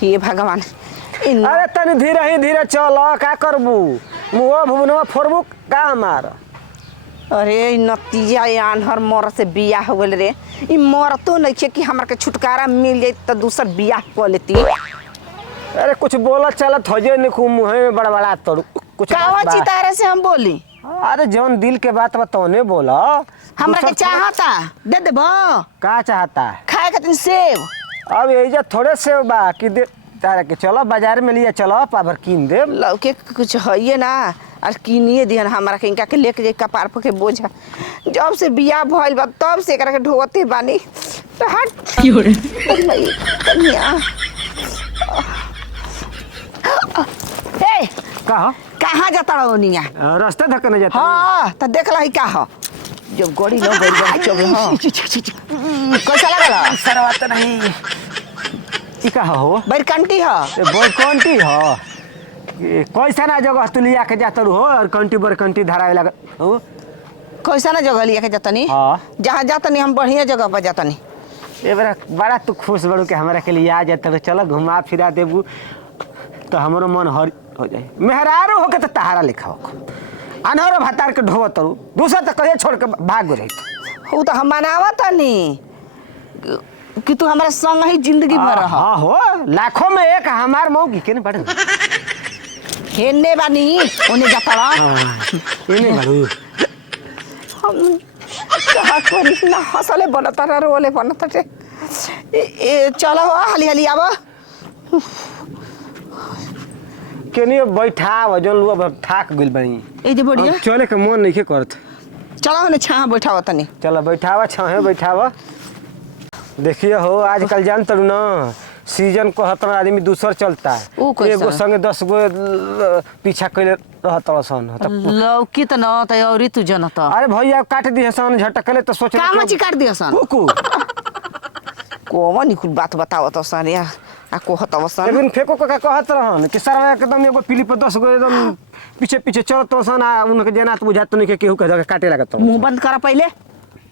हे भगवान अरे तनी धीरे चल का करबू मुँह भुवनवा फोड़बू का हमार। अरे नतीजा आन्हर मर से बियाह हो गल रे। ई मरतो नहीं कि हमार के छुटकारा मिल जाए तो दूसर बियाह कर लेती। अरे कुछ बोला चलत हो जे निकू मुँह में बड़बड़ा तोड़ कुछ कावा चितारे से हम बोली। अरे जौन दिल के बात बताओने बोला। हमरा के चाहता दे देबो का चाहता खाए खातिर सेब। अब एजा थोड़े सेब बा कि दे तारा के चलो बाजार में लिया चलो पाभर कीन दे लौके कुछ है ना और कीनिए दिहन हमरा के इनका के लेके जाए कपार पर के बोझा। जब से बियाह भइल बा तब से एकरा के ढोवते बानी हट की हो रे कन्या। ए का कहाँ जाता रहो निया रास्ते धक्का नहीं जाता। हाँ तो देख ला का हो जो गोड़ी लो गई बन चल हां कैसा लगला सरवात नहीं ई का हो बैरकंटी हो बैरकंटी हो कैसा ना जगह तू लिया के जातर हो और कंटी बरकंटी धरावे लगा हो कैसा ना जगह लिया के जातनी। हां जहां जातनी हम बढ़िया जगह पर जातनी। ए बड़ा तू खुश बड़ू के हमरा के लिए आ जाता तो चलो घुमा फिरा देबू तो हमरो मन हर हो जाए। मेहरारू होके तो तहारा लिखा हो अनहरो भतार के ढोवत तरू दूसरा तो कहे छोड़ के भाग रही वो तो हम मनावत नहीं कि तू हमारे संग ही जिंदगी भर रह। हां हो लाखों में एक हमार मौगी के ने बढ़ हेने बानी ओने जाता एने बारू हम कहा करी ना हंसले बनता रे रोले बनता रे। ए चलो हाली हाली आवा केनी बैठा जौन लुआ अब थाक गइल बनी ए जे बढ़िया चले के मन नहीं करत। चलो हने छाह बैठावा तनी चलो बैठावा छाहे बैठावा। देखिए हो आजकल जानत ना सीजन को हतर आदमी दूसर चलता है एगो संगे 10 गो पीछा कइले रहत सन लौकी त न त औरी तू जनत। अरे भैया काट दिए सन झटकले तो सोच काम ची काट दिए सन कुकु कोवन कुल बात बताओ तो सन या आ को हतव सन लेकिन फेको का कहत रहन कि सरवा एकदम एगो पीली पर 10 गो एकदम पीछे पीछे चलत सन आ उनके जेना तो बुझात नहीं के केहू के जगह काटे लागत। मुंह बंद कर पहले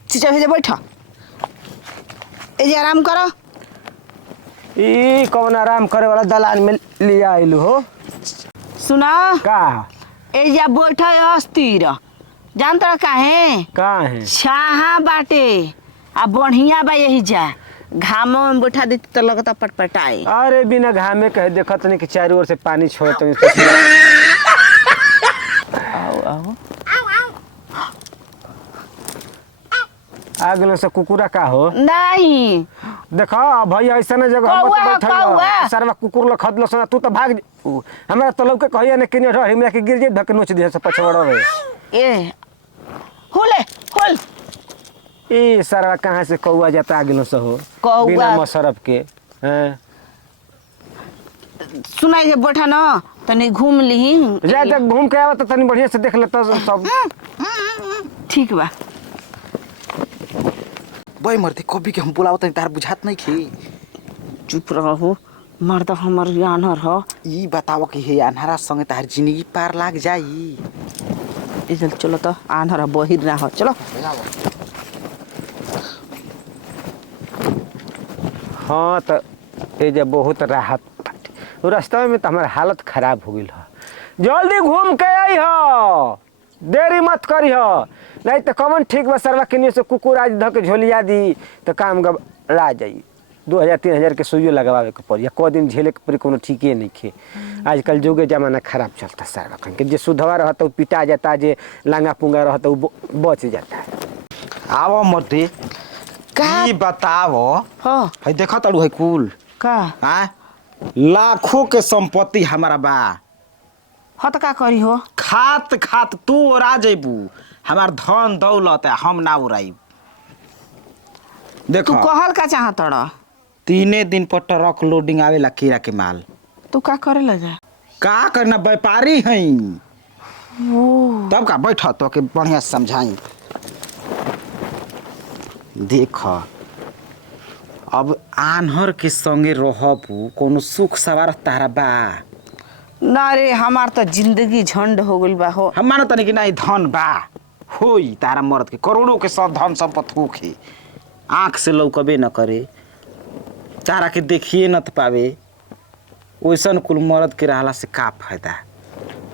चीचा भेजे बैठा ए जे आराम करो। ई कौन आराम करे वाला दलान में लिया आइलू हो सुना का ए जे बैठा अस्थिर जानत काहे का है छाहा बाटे आ बढ़िया बा यही जा घाम में बैठा दे तो लगता पटपटाई। अरे बिना घाम में कह देखत नहीं कि चारों ओर से पानी छोड़त आओ आओ आगलो से कुकुरा का हो नहीं देखो भैया ऐसा ना जगह हम बैठल सरवा कुकुर ल खदलो सना तू तो भाग हमरा तो लौके कहिया ने किने रह हमरा के गिर जे धक नोच दिए से पछवड़ रे ए होले होल ए सरवा कहां से कौआ जाता आगलो से हो बिना मसरफ के हैं सुनाई जे बैठा ना तनी घूम ली जा तक घूम के आवा तो तनी बढ़िया से देख ले तो सब ठीक बा। भाई मरते कभी के हम बुलाओ तनी तार बुझात नहीं खी चुप रहो मर्द हमर जानर हो ई बताओ कि हे अनहरा संगे तार जिंदगी पार लाग जाई। ए चलो तो आन्हर बहिर ना हो चलो। हाँ तो ये जब बहुत राहत रास्ते में तो हमारा हालत खराब हो गई है। जल्दी घूम के आई हो देरी मत करी हो नहीं तो कमन ठीक बा सरवा किनिए से कुकुर आज धके झोलिया दी तो काम गबड़ा जाई 2000-3000 के सुइयो लगावे के पड़ी को दिन झेले के पड़ी कोनो ठीके नहीं खे। आजकल जुगे जमाना खराब चलता सरवा के जे सुधवा रहता वो पिटा जाता जे लांगा पुंगा रहता वो बच जाता है। आवो मरते का ई बताओ हां है देखा तड़ू है कुल का हां लाखों के संपत्ति हमारा बा हत का करी हो खात खात तू ओरा जेबू हमार धन दौलत है हम ना उड़ाई। देखो तू कहल का चाहत ड़ 3 दिन पर ट्रक लोडिंग आवेला कीड़ा के माल तू का करे ल जा का करना व्यापारी हई ओ तब का बैठ तो के बढ़िया समझाई। देख अब आन्हर के संगे रहबू कोनो सुख सवार तारा बा ना रे हमार तो जिंदगी झंड हो गइल बा हो। हम मानत नहीं कि नहीं धन बा होई तारा मर्द के करोड़ों के सब धन संपत्ति होखे आँख से लौकबे न करे तारा के देखिए न पावे ओइसन कुल मर्द के रहला से का फायदा।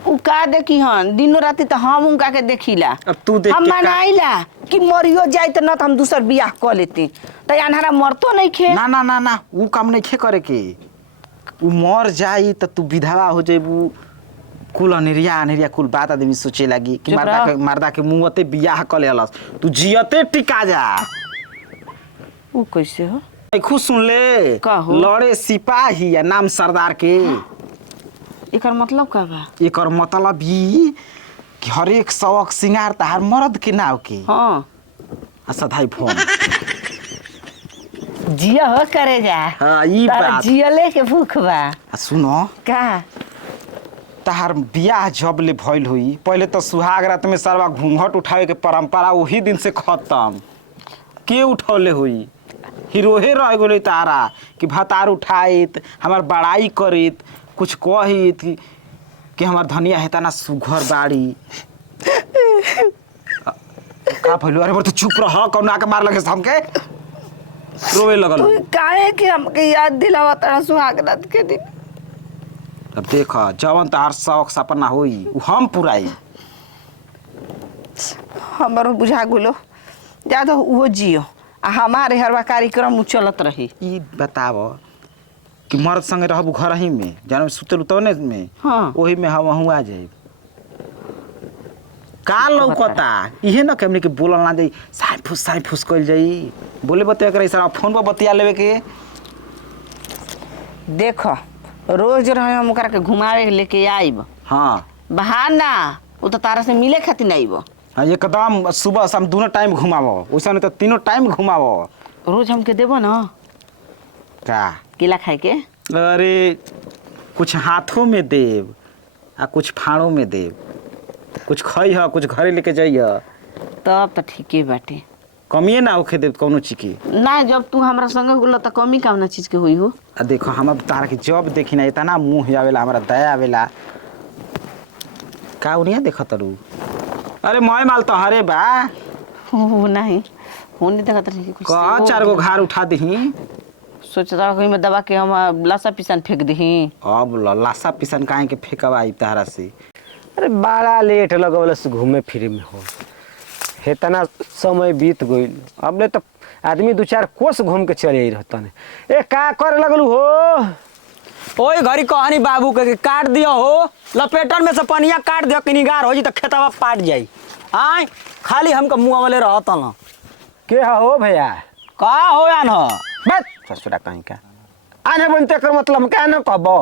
उ का देखी हन दिनो राती तो हम उनका के देखिला। अब तू देख हम के का- मनाइला कि मरियो जाए तो न तो हम दूसर बियाह कर लेते तो अनहरा मरतो नहीं खे। ना ना ना ना ऊ काम नहीं खे करे के। ऊ मर जाई त तू विधवा हो जेबू। कुल अनेरिया कुल बात आदमी सोचे लगी कि चुप रह। मर्दा के मुँहते बियाह कर लेलस तू जियते टिका जा। उ कैसे हो? खुद सुन ले का हो? लड़े सिपाही या नाम सरदार के। एकर मतलब का बा? एकर मतलब ई कि हर एक शौक सिंगार तहार मर्द के नाव के। हाँ सधाई फोन। जिया हो करे जा। हाँ ई तारा बात। जियले के भूख बा सुनो का? तहार बियाह जब ले भइल हुई पहले तो सुहाग रात में सरवा घूंघट उठावे के परंपरा वही दिन से खत्म। के उठौले हुई? हीरोहे रह गेले तारा कि भतार उठाइत हमार बड़ाई करित कुछ कहित कि हमार धनिया हेता ना सुघर बाड़ी। का भइल? अरे बड़ तू चुप रह। कौन आके मार लगे हमके रोवे लगल। तू काहे कि हमके याद दिलावा तारा सुहाग रात के दिन? अब देख जवन तार शौक सपना होई उ हम पुराई। हमरो बुझा गुलो जा तो वो जियो आ हमारे हरवा कार्यक्रम उ चलत रही। ई बताव कि मर्द संगे रहबू घर ही में जान सुतल उतने में। हाँ। ओही में हम वहू आ जाए। का लौकता इहे न केमनी के बोलल ना जाई साई फुस कइल जाई। बोले बतिया करे सारा फोन पर बतिया लेवे के। देखो रोज रहे हम ओकरा के घुमावे लेके आइब हाँ बहाना उ तो तारा से मिले खातिर आइब। हाँ, एकदम सुबह शाम दोनों टाइम घुमावो। वैसा नहीं तो तीनों टाइम घुमावो। रोज हमके देबो ना का? केला खाए के? अरे कुछ हाथों में देव आ कुछ फाड़ों में देव। कुछ खई ह कुछ घरे लेके जाइए। तब तो ठीके बाटे। कमिए ना होखे देव कौनो चीज की। ना जब तू हमरा संगे गुलो तो कमी कामना चीज के हुई हो। आ देखो हम अब तारा के जब देखी ना इतना मुंह आवेला हमारा दया आवेला। का उनिया देखत रू? अरे मोय माल तो हरे बा। हो नहीं होने देखत रही कुछ का चार गो घर उठा दही। सोचता कोई में दबा के हम लसा पिसन फेंक दही। अब लासा पिसन काहे के फेंकवाई तारा से। अरे बड़ा लेट लगवलस घूमे फिरे में हो। इतना समय बीत गइल अब ले तो आदमी दो चार कोस घूम के चले रहतन। ए का करे लगलू हो? ओए घरी कहानी बाबू के काट दियो हो। लपेटन में से पनिया काट दियो कि निगार हो जी तो खेतवा पाट जाई। आय खाली हमके मुंह वाले रहत न। के हो भैया? का हो यान हो? बस ससुरा कहीं का आने बनते कर मतलब क्या न कहबो।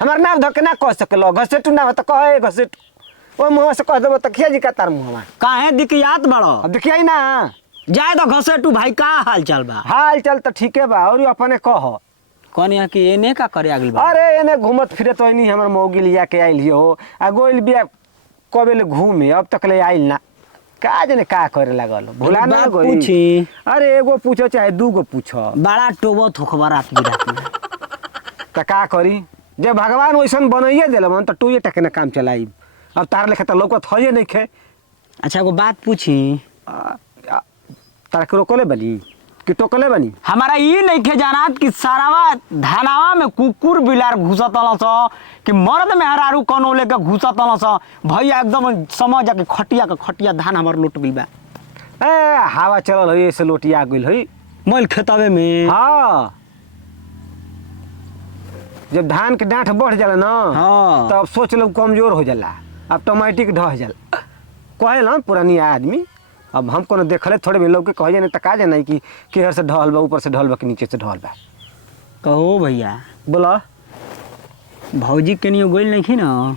हमार नाम धके ना कह सकलो। घसेटू ना तो कहे घसेटू। ओ मुंह से कह देबो तो खिया जी का तार मुंहवा। काहे दिकियात बड़ो? अब देखिए ना जाए तो घसेटू भाई का हाल चाल बा? हाल चल तो ठीके बा और अपने कह। कनिया कि एने का करे आगल बा? अरे एने घूमत फिरत तो नहीं हमर मौगी लिया के आइल हो आ गोइल बिया कबे ले घूमे अब तक ले आइल ना। का जने का करे लागल भुला ना बात गई। पूछी। अरे एगो पूछो चाहे दूगो पूछो बड़ा टोबो थोखबा रात बिरात में। त का करी जब भगवान वैसन बनाइए दिलन तो टूये टके ना काम चलाई। अब तार लेखे तो लौकत है नहीं खे। अच्छा एगो बात पूछी। तारा के रोकले बनी कि टोकले बनी? हमारा ये नहीं खे जानत कि सारावा धानावा में कुकुर बिलार घुसत स कि मर्द में हरारू कोनो लेके घुसत स। भैया एकदम समझ के खटिया धान हमार लूट गइल बा। ए हवा चलल है ऐसे लोटिया गइल है। मैल खेतवे में। हाँ जब धान के डांठ बढ़ जाला ना हाँ। तब सोच लो कमजोर हो जाला। अब ऑटोमेटिक ढह जाला कहे ना पुरानी आदमी। अब हम कोनो देखले थोड़े भी लोग के कहे जाने तक आ जाना कि केहर से ढहल बा ऊपर से ढहल बा कि नीचे से ढहल बा। कहो भैया बोला भौजी के नियो गोइल नहीं ना।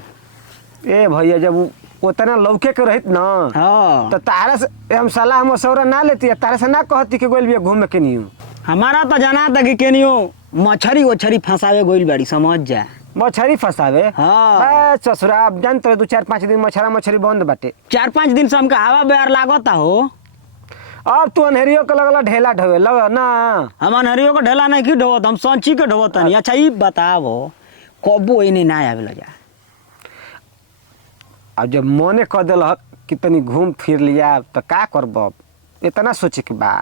ए भैया जब उतना लौके के रहित ना हाँ तो तारा से हम सलाह मशवरा ना लेती तारा से ना कहती कि गोइल बिया घूमे के नहीं। हमारा तो जाना था कि केनियो मछरी वछरी फंसावे गोइल बाड़ी समझ जा। मछरी फंसावे? हाँ। ए ससुरा अब जान तो 2-4-5 दिन मछरी बंद बाटे। 4-5 दिन से हमका हवा बेर लागता हो। अब तू अनहरियो के लगल ढेला ढोवे लग ना। हम अनहरियो को ढेला नहीं की ढोवत हम संची के ढोवत नहीं। अच्छा ये बताओ कबो इने ना आवेला जा। अब जब मने कह दिल कि तनी घूम फिर लिया तो का करब? इतना सोचे के बा।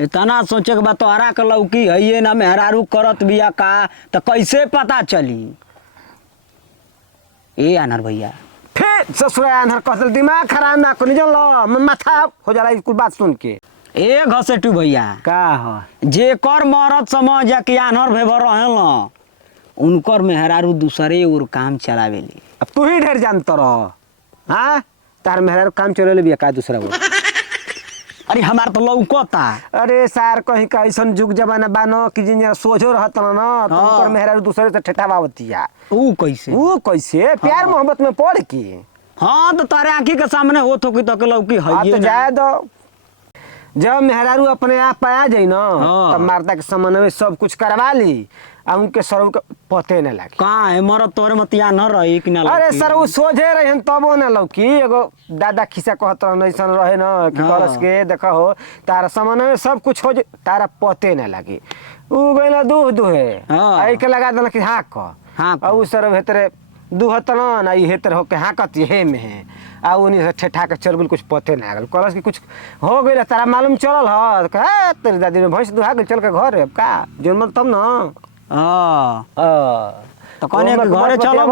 इतना सोचे के बाद तोहरा के लौकी है ये ना मेहरारू करत बिया का तो कैसे पता चली? ए अनहर भैया फिर ससुर आन्हर कहते दिमाग खराब ना करी जल माथा हो जाला कुल बात सुन के। ए घसेटू भैया का हो जेकर मरद समझ जा कि आन्हर भेबर रहल न उनकर मेहरारू दूसरे और काम चलावेली। अब तू ही ढेर जानत रह। हाँ तार मेहरारू काम चले बिया का दूसरा वो। अरे हमार तो लौकता। अरे सार कहीं का ऐसा जुग जमाना बानो कि जिन सोझो रहत न तो हाँ। उनकर मेहरारू दूसरे से ठेठावावतिया। ऊ कैसे? वो कैसे प्यार मोहब्बत में पड़ के। हाँ तो तारे आंखी के सामने हो तो कि तो के लौकी हाँ है तो जाए दो जब मेहरारू अपने आप आ जाई ना हाँ। तब मर्दा के समन्वय में सब कुछ करवा ली आ उनके सर के पते न लगे। कहाँ है मरद तोरे मतिया न रही कि ना अरे लौकी? सर वो सोझे रहे तबो न लौकी एगो दादा खिस्सा कहत रहन ऐसन रहे न कि हाँ। कलश के देखा हो तारा समन्वय में सब कुछ हो जे तारा पते न लगे। उ गइला दूह दुहे हाँ। आई के लगा देला कि हाँ हाँ आ उ सर हेतरे दूहत न ना ई हेतर होके हाकत हे में है आ उनी से ठेठा के चल गेल कुछ पते ना गल कलश कि कुछ हो गइल तारा मालूम चलल ह कहे तेरी दादी ने भैंस दुहा गेल चल के घर अब का जन्मल तब न। हाँ तो कहने कि घरे चलब।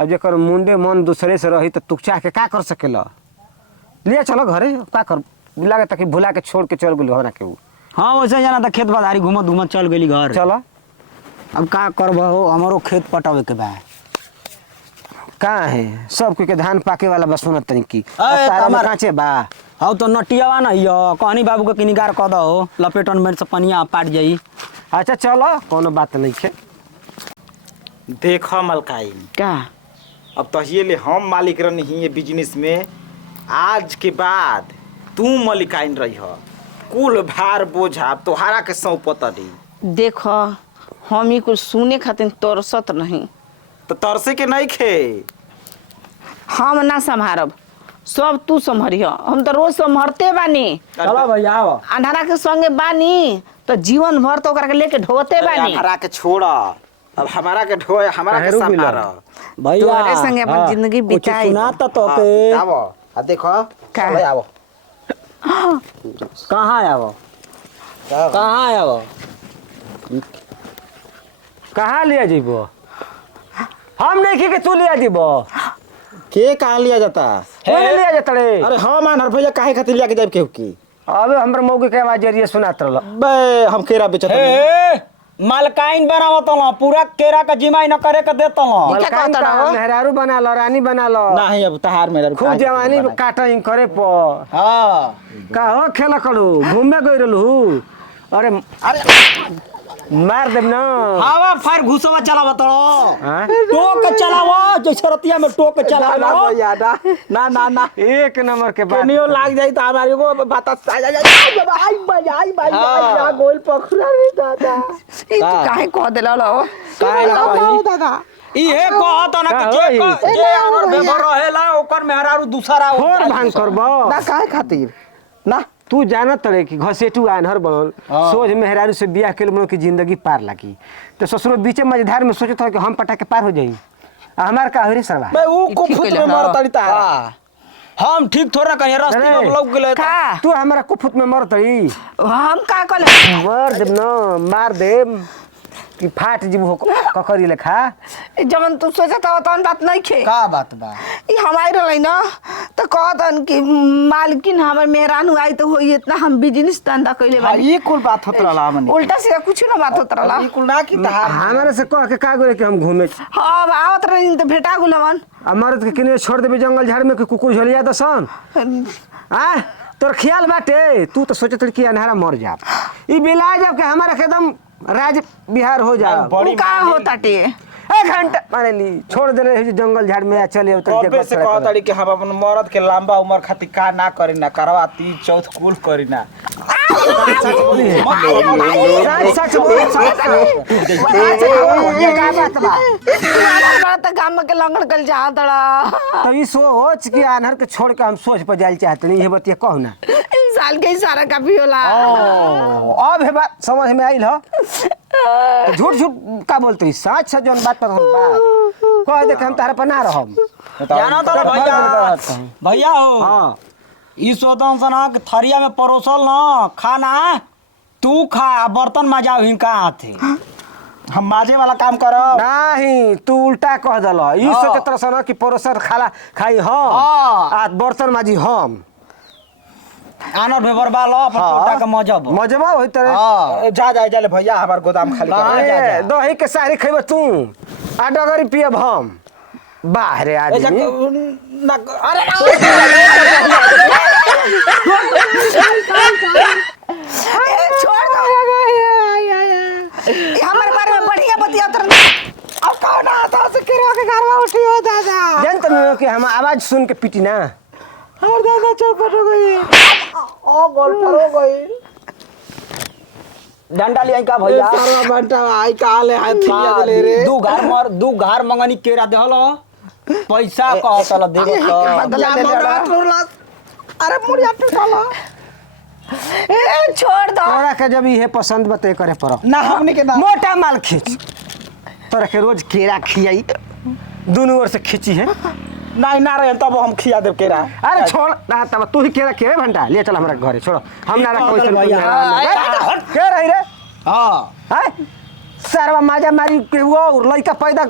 अब जेकर मुंडे मन दूसरे से रही तो तू चाह के का कर सकेला ले चलो घरे का कर लागत कि भुला के छोड़ के चल गेल हो ना के उ। हाँ वैसे जाना था खेत बाधारी घूमत घूमत चल गई घर। चलो अब का करब हो हमारो खेत पटावे के बा। कहाँ है सब कोई के धान पाके वाला बस सुनत तनी की अरे तारा में हमार- कांचे बा। हाँ तो नटियावा ना यो कहनी बाबू के किनिगार कह दो लपेटन में से पनिया पाट जाई। अच्छा चलो कोनो बात नहीं है। देख मलकाई का अब तहिए ले हम मालिक रहनी ये बिजनेस में आज के बाद तू मलिकाइन रही हो कुल भार बोझा तोहारा के सौंपत रही। देख हम ही कुछ सुने खातिर तरसत नहीं। तो तरसे के नहीं खे हम ना संभारब सब तू संभरियो हम तो रोज संभरते बानी। चलो भैया आओ। अंधारा के संगे बानी तो जीवन भर तो ओकरा के लेके ढोते बानी। हमारा के छोड़ा अब हमारा के ढोए हमारा के कहरू मिला। संभार भैया तोहरे संगे अपन हाँ, जिंदगी कुछ बिताई। सुनाता तो के आवो आ देखो का? चलो आवो कहाँ आवो कहाँ आवो कहाँ ले जीबो हम नहीं कि तू ले जीबो के कहाँ लिया जाता कोई ले जाता रे। अरे हाँ मान भैया काहे खातिर लिया के जाब केहू की अबे हमर मौके के आवाज जरिए सुनात रहल। बे हम केरा बेचत ए मालकाइन बनावत लो पूरा केरा का जिमाई न करे के देत लो। क्या मलकान कहता का रहो? मेहरारू बना लो रानी बना लो नहीं अब तहार मेरा खूब जवानी काटन करे प हाँ का हो खेला करू घूमे गई रहलू। अरे मार देब ना। हवा फायर घुसवा चलाव तो हाँ? टोक चलावो जैसे रतिया में टोक चलावो। ना ना ना एक नंबर के बात। केनियो लाग जाई त हमारे को बात आई भाई गोल पखरा रे दादा ई तू काहे कह देला लो? काहे ना कही दादा इहे कहत न का कि जे होई? जे हमर बेबर रहेला ओकर मेहरारू दूसरा हो फोर जाई। भांग करबो ना काहे खातिर ना तू जानत रहे कि घसेटू आन्हर बनल सोझ मेहरारू से बियाह के लोगों की जिंदगी पार लगी तो ससुरो बीचे मझधार में सोचत हो कि हम पटा के पार हो जाई आ हमार का होरी सरवा। मैं ऊ को ठीक फुट कइले में ना। मरतड़ी ता हम ठीक थोड़ा कहीं रास्ते में अरे। लोग गेले का तू हमारा कुफुत में मरतई हम का कहले मर देब न मार देब कि फाट जीव हो ककरी लेखा। जवन तू सोचत हो तवन बात नहीं खे। का बात बा ई हमारे रहलै न तो कहतन कि मालकिन हमर मेहरानू आई तो होई इतना हम बिजनेस धंधा कइले बानी। ये कुल बात होत रहला हमनी उल्टा सीधा कुछ ना बात होत रहला। ये कुल ना की तहार हमारे से कह के का गोरे कि हम घूमे हम आवत रही तो भेटा गुलवन आ मरद के किने छोड़ देबे जंगल झाड़ में कि कुकुर झलिया दसन आ तोर ख्याल बाटे तू तो सोचत रही कि अनहारा मर जा ई बिला जब के हमारा एकदम राज बिहार हो जा बड़ी का होता टे एक घंटा मारे ली छोड़ दे रहे जंगल झाड़ में आ चले उतर कबे से कहताड़ी कि हम अपन मरद के लंबा उम्र खातिर का ना करी ना करवा तीन चौथ कुल करी ना सच बोल ये का बात बा तो गाम के लंगड़ कल जा तड़ा तो ई सोच कि अनहर के छोड़ के हम सोच पर जाइल चाहते नहीं ये बतिया कहू ना इंसान के इशारा का भी होला। अब है बात समझ में आइल हो तो झूठ झूठ का बोलते सच सच जौन बात पर हम बात कह दे कि हम तारा पर ना रहम जाना तो भैया भैया हो हां ई सोतन सना कि थरिया में परोसल न खाना तू खा बर्तन मजाओ हिंका हाथे हम माजे वाला काम करब नहीं तू उल्टा कह दल ई हाँ। सोचत रह ना कि परोसर खाला खाई हम हाँ। आ बर्तन माजी हम आनर भेबर बालो अपन टोटा के मजब मजबा होई तरे हां जा जा ले भैया हमार गोदाम खाली कर ए, दही के सारी खइब तू आ डगरी पियब हम बाहरे आदमी अरे छोड़ दो हमारे बारे में बढ़िया बतिया तर अब कौन आता से किरो के घर में उठी हो दादा जान तुम कि हम आवाज सुन के पिटी ना और दादा चौपट हो गई ओ गोल पर हो गई डंडा लिया का भैया सारा बंटा आई काले हाथ ले रे दू घर मंगनी केरा देहल पैसा कहतल देबो तो अरे मुड़िया टूटला ए छोड़ दो तोरा के जब ये पसंद बते करे पड़ो ना हमने के ना मोटा माल खींच तोरा के रोज केरा खियाई दोनों ओर से खींची है नहीं ना रहे तब हम खिया देब केरा अरे छोड़ ना तब तू ही केरा खेवे घंटा ले चल हमरा घरे छोड़ो हम ना रखो इसे के रही रे हां है सरवा माजा मारी के वो लइका पैदा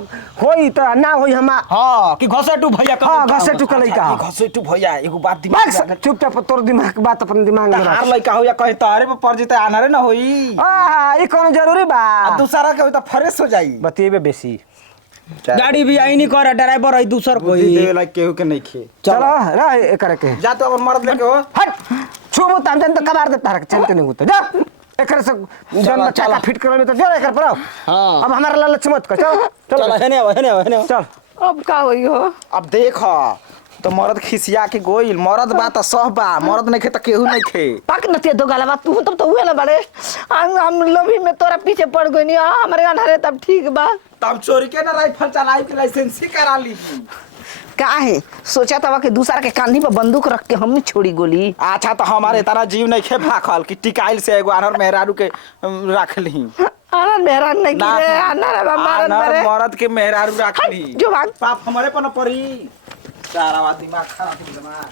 होई त ना होई हमा हां कि घसेटू भैया का हां घसे टुका लइका घसेटू भैया एगो बात दिमाग बस चुपचाप तोर दिमाग बात अपन दिमाग में हार रख लइका हो या कहीं तारे पे पड़ जते आना रे ना होई आ ई कोनो जरूरी बा अब दूसरा के तो फ्रेश हो जाई बतिएबे बेसी गाड़ी भी आई नहीं कर ड्राइवर है दूसर बुद्धि कोई देवे लाइक केहू के नहीं खे चलो रह करे के जा तो अपन मर्द लेके हो हट छुबो ताम जन त कबार दे तारक चलते नहीं होता जा एकर से जन बच्चा का फिट करने में तो जा एकर पर हां अब हमारा लालच मत कर चल चल हेने चल अब का होई हो अब देख तो मर्द खिसिया के गोइल मर्द बा त सब बा मर्द नहीं खे त केहू नहीं खे पक नते दो गलबा तू तब तो हुए ला बड़े हम लोभी में तोरा पीछे पड़ गई नहीं हमारे अनहरे तब ठीक बा तब चोरी के ना राइफल चलाई के लाइसेंस ही करा ली काहे सोचा तवा के दूसरा के कांधी पर बंदूक रख के हमने छोड़ी गोली अच्छा तो हमारे तरह जीव नहीं खे भाखल कि टिकाइल से एगो अनर मेहरारू के रख ली आनंद मेहरान नहीं की रे आनंद मारन मरे मर्द के मेहरारू रख ली जो भाग पाप हमारे पर न पड़ी सारा दिमाग खराब हो गया